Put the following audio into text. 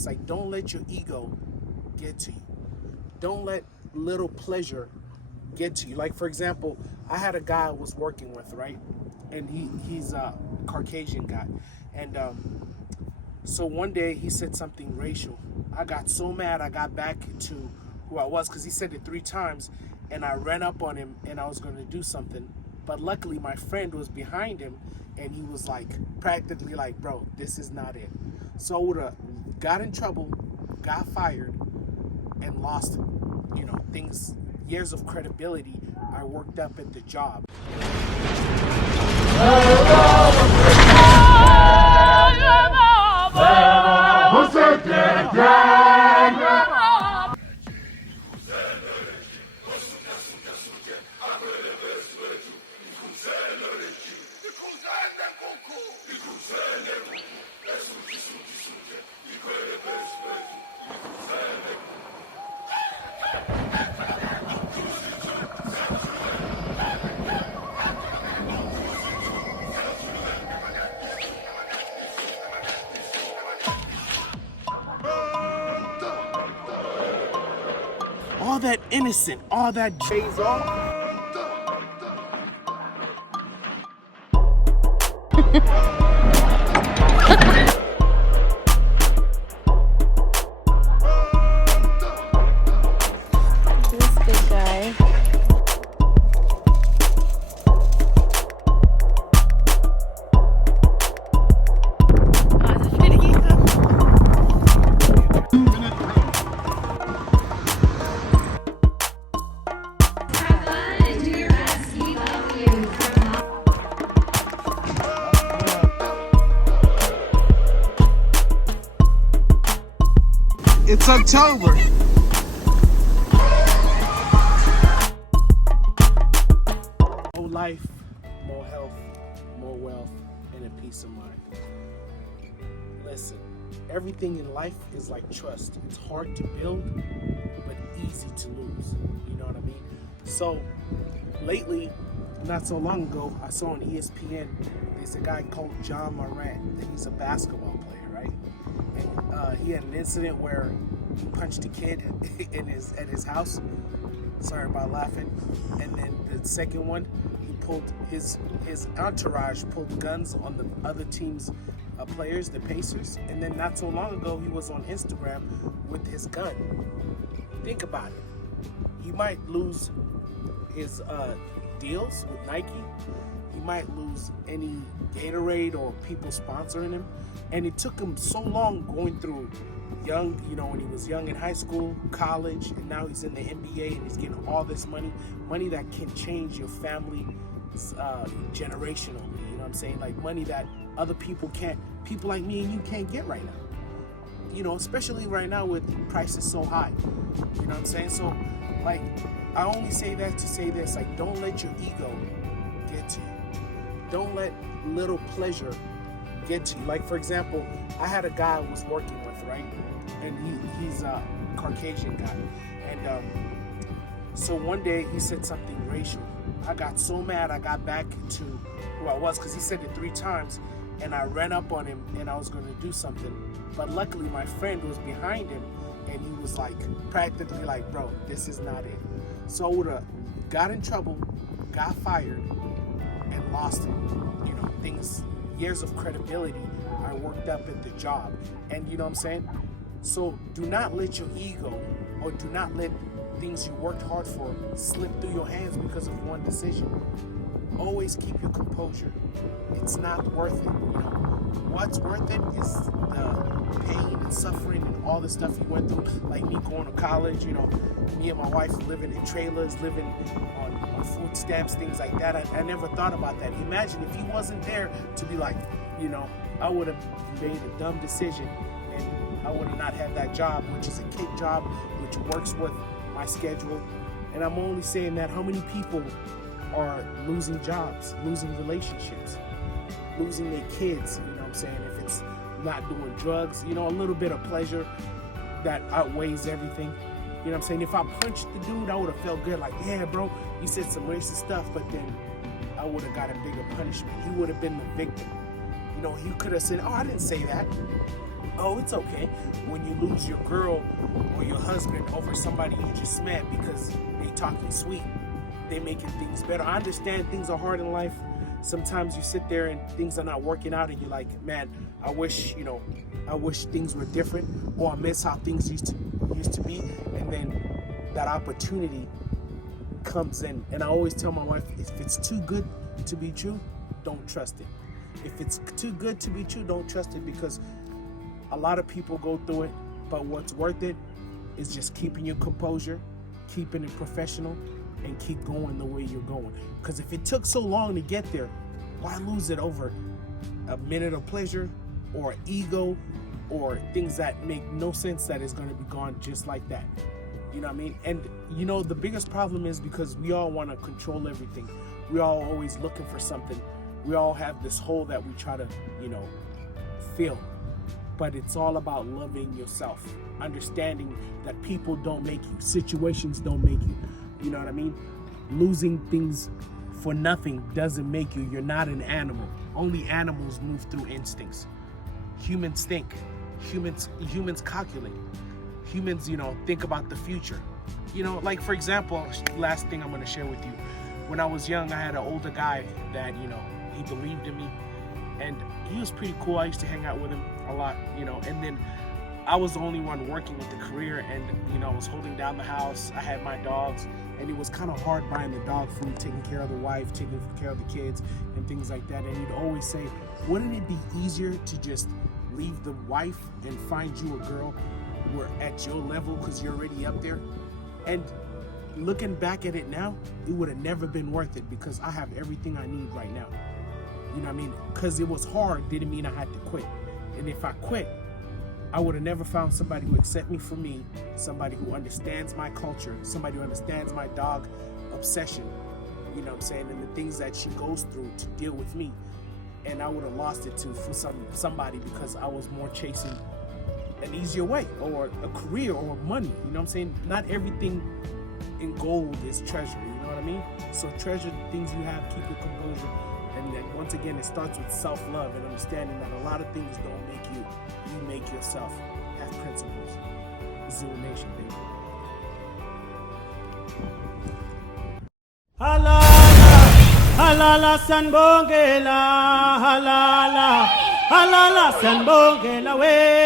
It's like, don't let your ego get to you. Don't let little pleasure get to you. Like, for example, I had a guy I was working with, right? And he's a Caucasian guy. And so one day he said something racial. I got so mad, I got back to who I was because he said it 3 times. And I ran up on him and I was going to do something. But luckily, my friend was behind him and he was like, practically like, bro, this is not it. So I would have got in trouble, got fired, and lost, things, years of credibility I worked up at the job. All that innocent, all that pays off. This big guy. It's October. More life, more health, more wealth, and a peace of mind. Listen, everything in life is like trust. It's hard to build, but easy to lose. You know what I mean? So, lately, not so long ago, I saw on ESPN, there's a guy called John Morant, and he's a basketball player, right? And he had an incident where he punched a kid at his house. Sorry about laughing. And then the second one, he pulled his entourage pulled guns on the other team's players, the Pacers. And then not so long ago, he was on Instagram with his gun. Think about it. He might lose his deals with Nike. He might lose any Gatorade or people sponsoring him. And it took him so long going through young, when he was young in high school, college, and now he's in the NBA and he's getting all this money that can change your family generationally. You know what I'm saying? Like money that other people like me and you can't get right now. Especially right now with prices so high. You know what I'm saying? So, like, I only say that to say this, like, don't let your ego get to you. Don't let little pleasure get to you. Like, for example, I had a guy I was working with, right? And he's a Caucasian guy. And so one day he said something racial. I got so mad, I got back to who I was because he said it 3 times. And I ran up on him and I was going to do something. But luckily, my friend was behind him and he was like, practically like, bro, this is not it. So I would have got in trouble, got fired, and lost, things, years of credibility I worked up at the job. And you know what I'm saying? So do not let your ego or do not let things you worked hard for slip through your hands because of one decision. Always keep your composure. It's not worth it. What's worth it is the pain and suffering and all the stuff you went through. Like me going to college, me and my wife living in trailers, living on food stamps, things like that. I never thought about that. Imagine if he wasn't there to be like, I would have made a dumb decision and I would have not had that job, which is a kick job, which works with my schedule. And I'm only saying that how many people are losing jobs, losing relationships, losing their kids, you know what I'm saying? If it's not doing drugs, a little bit of pleasure that outweighs everything. You know what I'm saying? If I punched the dude, I would have felt good, like, yeah, bro, you said some racist stuff, but then I would have got a bigger punishment. He would have been the victim. You You know, he could have said, "Oh, I didn't say that." Oh, it's okay. When you lose your girl or your husband over somebody you just met because they talking sweet, they making things better. I understand things are hard in life. Sometimes you sit there and things are not working out and you're like, man, I wish things were different, or I miss how things used to be. And then that opportunity comes in. And I always tell my wife, if it's too good to be true, don't trust it. If it's too good to be true, don't trust it, because a lot of people go through it, but what's worth it is just keeping your composure, keeping it professional, and keep going the way you're going. Because if it took so long to get there, why lose it over a minute of pleasure or ego or things that make no sense that is going to be gone just like that? You know what I mean? And you know, the biggest problem is because we all want to control everything. We all always looking for something. We all have this hole that we try to, fill. But it's all about loving yourself, understanding that people don't make you, situations don't make you. You know what I mean? Losing things for nothing doesn't make you. You're not an animal. Only animals move through instincts. Humans think. Humans calculate. Humans, think about the future. Like, for example, last thing I'm going to share with you. When I was young, I had an older guy that, he believed in me. And he was pretty cool. I used to hang out with him a lot, and then I was the only one working with the career, and I was holding down the house. I had my dogs, and it was kind of hard buying the dog food, taking care of the wife, taking care of the kids, and things like that. And he'd always say, wouldn't it be easier to just leave the wife and find you a girl who are at your level because you're already up there? And looking back at it now, it would have never been worth it, because I have everything I need right now. You know what I mean? Because it was hard didn't mean I had to quit. And if I quit, I would have never found somebody who accept me for me, somebody who understands my culture, somebody who understands my dog obsession, you know what I'm saying, and the things that she goes through to deal with me. And I would have lost it for somebody because I was more chasing an easier way, or a career, or money. You know what I'm saying? Not everything in gold is treasure, you know what I mean? So treasure the things you have, keep your composure. And then once again, it starts with self-love and understanding that a lot of things don't make you. You make yourself. Have principles. Zulu Nation, baby. Halala, halala sanbongela, halala, halala sanbongela we.